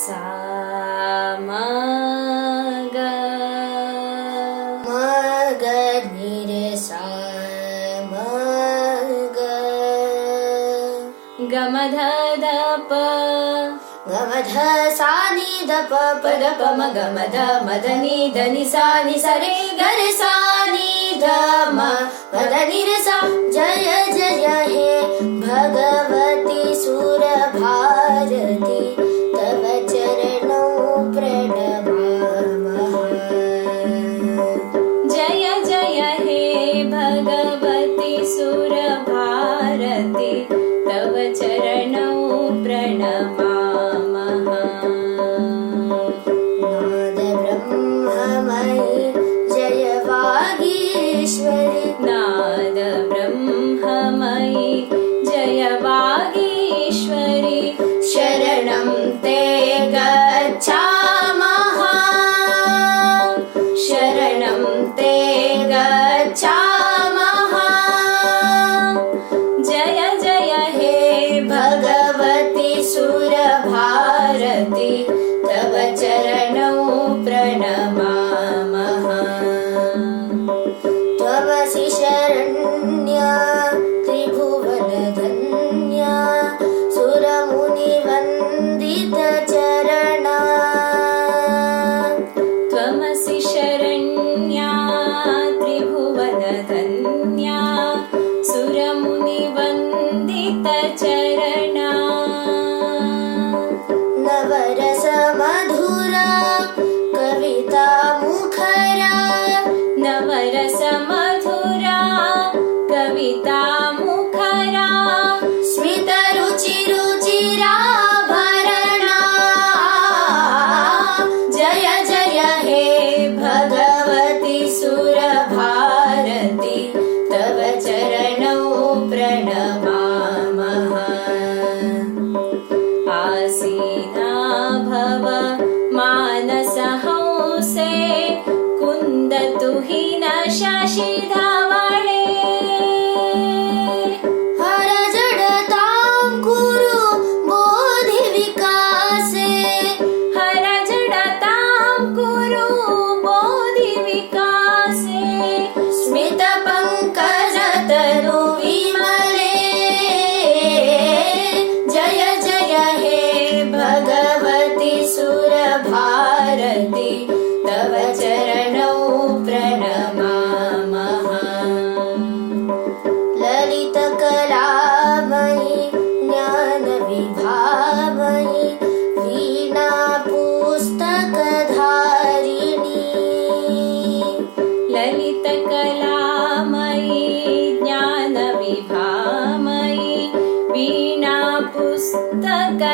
सा गीरसार ग ध ग ध दप द प द म ग ध मधनि धनि सनि सरे गर सी ध मधनिरसा शरण् तव चरणौ प्रणमामः। ललितकलामयि ज्ञानविभामयि वीणा पुस्तकधारिणी ललितकलामयि ज्ञानविभामयि वीणा पुस्तकधारिणि